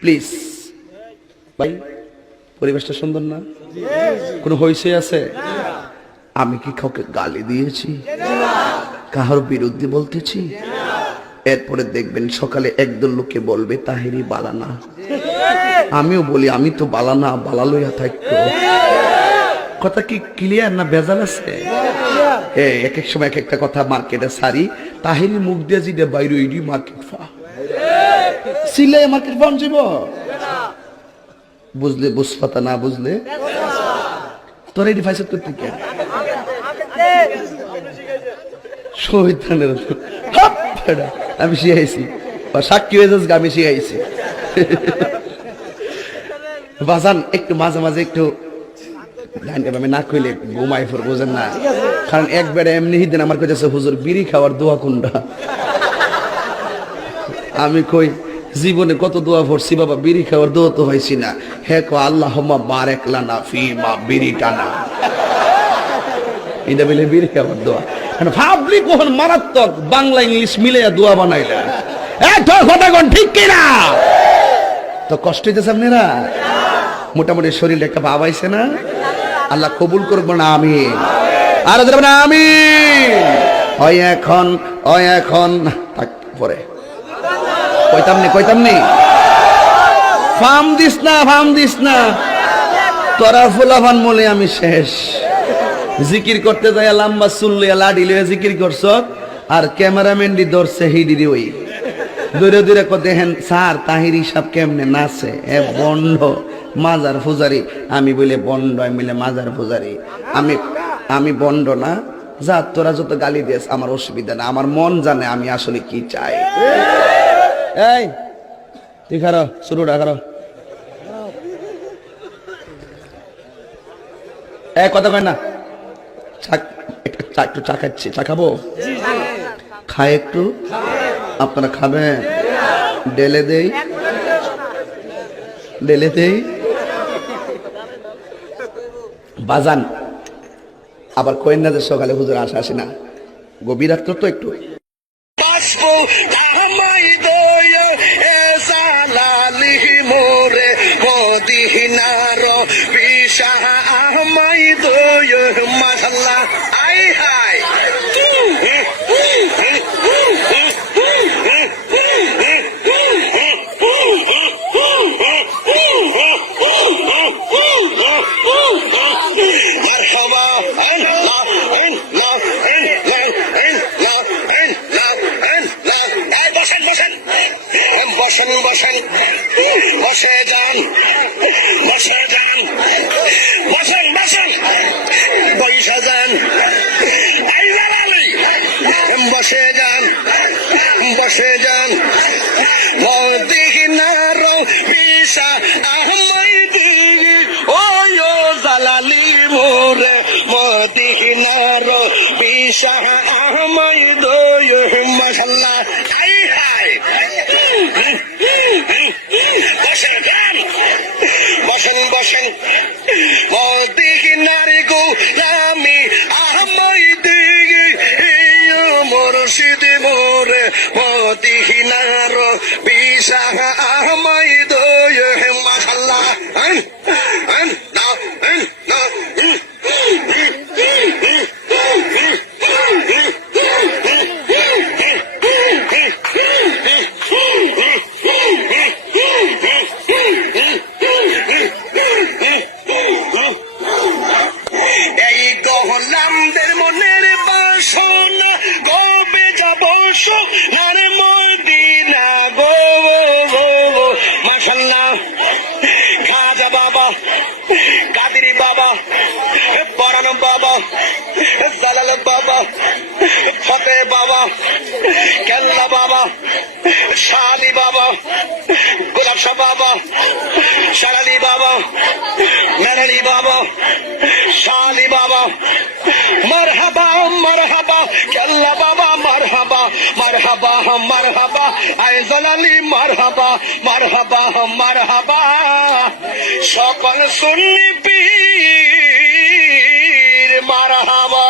Please ভাই, পরিবেশটা সুন্দর না? কোনো হইচই আছে? আমি কি কাউকে গালি দিয়েছি, কাহার বিরুদ্ধে বলতেছি? এরপরে দেখবেন সকালে একদল লোকে বলবে তাহেরি বালানা, আমিও বলি আমি তো বালানা, বালা লইয়া থাকতো। কথা কি ক্লিয়ার না ভেজাল আছে? এক এক সময় এক একটা কথা মার্কেটে সারি, তাহেরি মুখ দিয়ে যেটা বাইরে ওইডি মার্কেট ফা সিলাই মার্কেট ফান যাব। বুঝলে বুঝপাতা, না বুঝলে তোর এটি ফাইসাদ করতে কে শহীদানের আমি শিখাইছি, সাক্ষী হয়ে যাস, আমি শিখাইছি। বাজান একটু মাঝে মাঝে একটু আমি না কইলে ঘুমাই ফোর, বোঝেন না? কারণ একবারে এমনি দিন আমার কাছে হুজুর বিড়ি খাওয়ার দোয়া কোনটা? আমি কই জীবনে কত দোয়া পড়ছি বাবা, বিড়ি খাওয়ার দোয়া তো হয়েছি না। হে কো আল্লাহুম্মা বারিক লানা ফিমা বিড়ি টানা, এটা বলে বিড়ি খাওয়ার দোয়া। ভাবলি কখন মারাত্মক বাংলা ইংলিশ মিলে দোয়া বানাইলেন। কথা কোন ঠিক কিনা? তো কষ্ট হইতেছে আপনারা? মোটামুটি শরীরে একটা ভাব আইছে না? আল্লাহ কবুল করবো না? আমি আর না আমি ওই এখন পরে কইতাম নি ফার্ম দিস না তোরা ফুলাফান বলে আমি শেষ। জিকির করতে যাই লম্বা চুল্লিয়া লাডি লইয়া জিকির করছ, আর ক্যামেরাম্যান দি ধরছে হিডিরি ওই দূরে দূরে দেখেন স্যার তাহিরি সাহেব কেমনে নাচে, এ বন্ড মাজার পূজারি। আমি বলে বন্ড, আমি বলে মাজার পূজারি। আমি বন্ড না, যা তোরা যত গালি দিস আমার অসুবিধা না, আমার মন জানে আমি আসলে কি চাই। এই তুই খারো, শুরুটা খারো। কথা কয় না, একটু চা খাচ্ছি, চা খাবো, খাই একটু, আপনারা খাবেন? ডেলে দেই বাজান। আবার কয়েন না যে সকালে হুজুর আসে না, গভীর রাত্র তো একটু বসে যান বৈশা যান, বসে যান মদিনার পিসা আহমদি ও জালালি মোরে, মদিনার পিসা আহমদ মাশাআল্লাহ। বসেন মদিনার গোলামি আহমদ মুর্শিদ মোরে, মদিনার পিসা আহমদ মাশাআল্লাহ। খাজা বাবা, কাদিরি বাবা, পরান বাবা, জালাল বাবা, ফতে বাবা, কেল্লা বাবা, শালি বাবা, গোলাপ শাহ বাবা, শালালি বাবা, মেরালি বাবা, শালি বাবা, মারহাবা মারহাবা, কেল্লা বাবা মারহাবা মারহাবা মারহাবা, আই জালালি মারহাবা মারহাবা মারহাবা। সকল সুন্নি পীর মারহাবা।